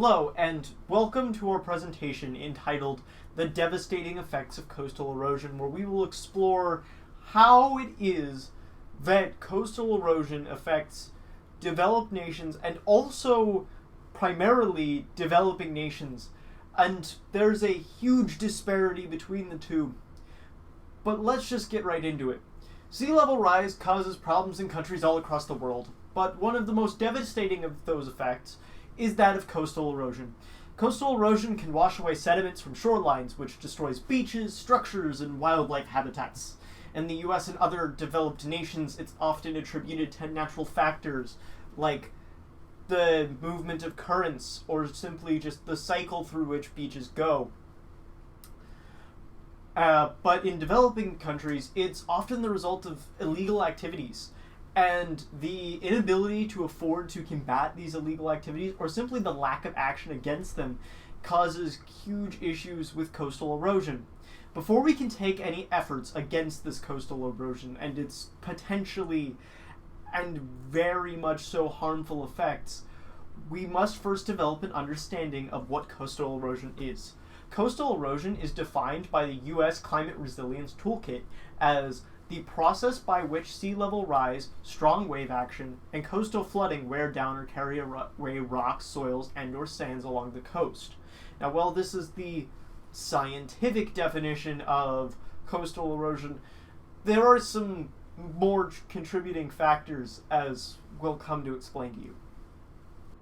Hello, and welcome to our presentation entitled The Devastating Effects of Coastal Erosion, where we will explore how it is that coastal erosion affects developed nations and also primarily developing nations. And there's a huge disparity between the two. But let's just get right into it. Sea level rise causes problems in countries all across the world, but one of the most devastating of those effects is that of coastal erosion. Coastal erosion can wash away sediments from shorelines, which destroys beaches, structures, and wildlife habitats. In the US and other developed nations, it's often attributed to natural factors like the movement of currents or simply just the cycle through which beaches go. But in developing countries, it's often the result of illegal activities. And the inability to afford to combat these illegal activities, or simply the lack of action against them, causes huge issues with coastal erosion. Before we can take any efforts against this coastal erosion and its potentially and very much so harmful effects, we must first develop an understanding of what coastal erosion is. Coastal erosion is defined by the U.S. Climate Resilience Toolkit as the process by which sea level rise, strong wave action, and coastal flooding wear down or carry away rocks, soils, and or sands along the coast. Now, while this is the scientific definition of coastal erosion, there are some more contributing factors, as we'll come to explain to you.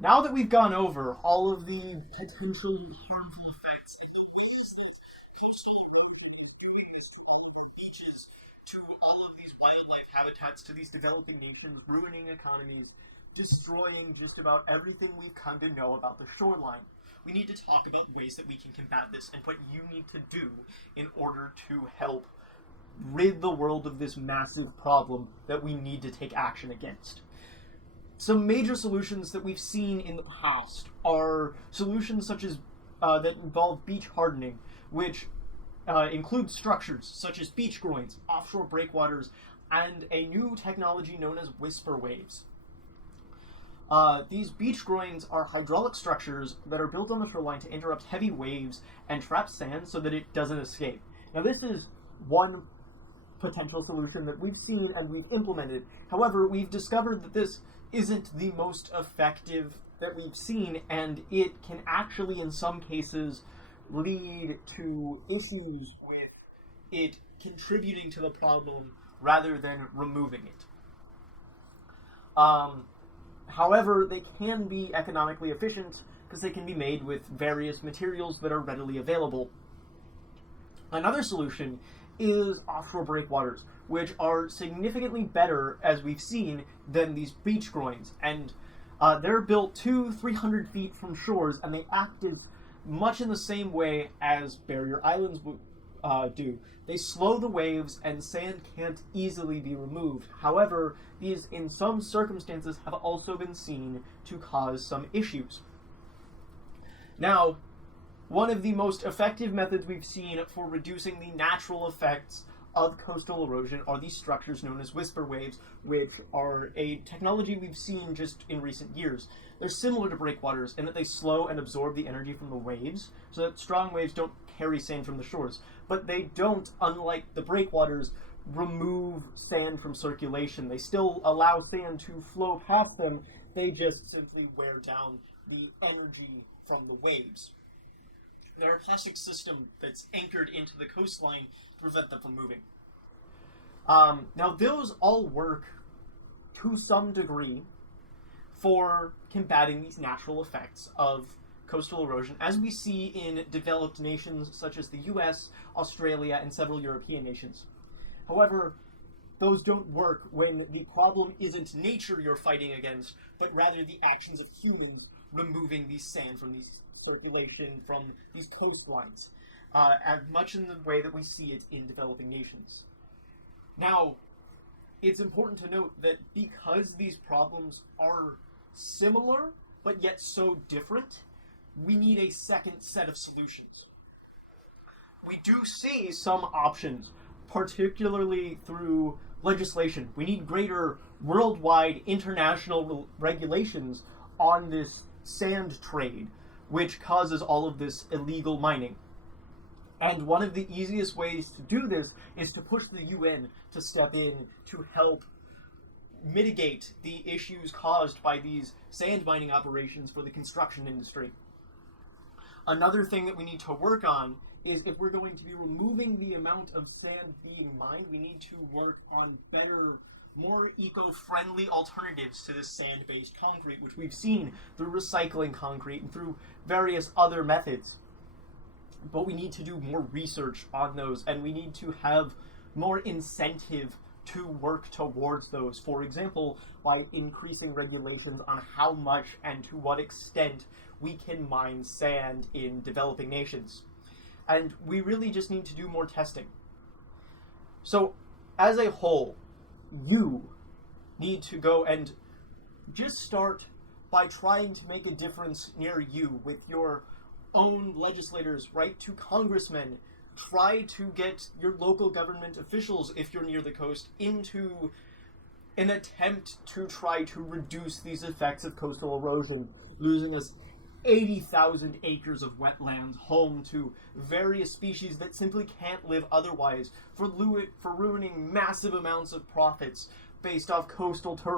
Now that we've gone over all of the potential harmful effects and coastal beaches to all of these wildlife habitats, to these developing nations, ruining economies, destroying just about everything we've come to know about the shoreline, we need to talk about ways that we can combat this and what you need to do in order to help rid the world of this massive problem that we need to take action against. Some major solutions that we've seen in the past are solutions such as that involve beach hardening, which includes structures such as beach groins, offshore breakwaters, and a new technology known as whisper waves. These beach groins are hydraulic structures that are built on the shoreline to interrupt heavy waves and trap sand so that it doesn't escape. Now, this is one potential solution that we've seen and we've implemented. However, we've discovered that this isn't the most effective that we've seen, and it can actually, in some cases, lead to issues with it contributing to the problem rather than removing it. However, they can be economically efficient because they can be made with various materials that are readily available. Another solution is offshore breakwaters, which are significantly better, as we've seen, than these beach groins. And they're built 200-300 feet from shores, and they act as much in the same way as barrier islands do. They slow the waves, and sand can't easily be removed. However, these, in some circumstances, have also been seen to cause some issues. Now, one of the most effective methods we've seen for reducing the natural effects of coastal erosion are these structures known as whisper waves, which are a technology we've seen just in recent years. They're similar to breakwaters in that they slow and absorb the energy from the waves, so that strong waves don't carry sand from the shores. But they don't, unlike the breakwaters, remove sand from circulation. They still allow sand to flow past them, they just simply wear down the energy from the waves. They're a plastic system that's anchored into the coastline to prevent them from moving. Now, those all work to some degree for combating these natural effects of coastal erosion, as we see in developed nations such as the US, Australia, and several European nations. However, those don't work when the problem isn't nature you're fighting against, but rather the actions of humans removing the sand from these circulation from these coastlines, much in the way that we see it in developing nations. Now, it's important to note that because these problems are similar, but yet so different, we need a second set of solutions. We do see some options, particularly through legislation. We need greater worldwide international regulations on this sand trade, which causes all of this illegal mining. And one of the easiest ways to do this is to push the UN to step in to help mitigate the issues caused by these sand mining operations for the construction industry. Another thing that we need to work on is, if we're going to be removing the amount of sand being mined, we need to work on better, more eco-friendly alternatives to this sand-based concrete, which we've seen through recycling concrete and through various other methods. But we need to do more research on those, and we need to have more incentive to work towards those. For example, by increasing regulations on how much and to what extent we can mine sand in developing nations. And we really just need to do more testing. So, as a whole, you need to go and just start by trying to make a difference near you with your own legislators, write to congressmen, try to get your local government officials, if you're near the coast, into an attempt to try to reduce these effects of coastal erosion, losing us 80,000 acres of wetlands, home to various species that simply can't live otherwise, for ruining massive amounts of profits based off coastal tourism.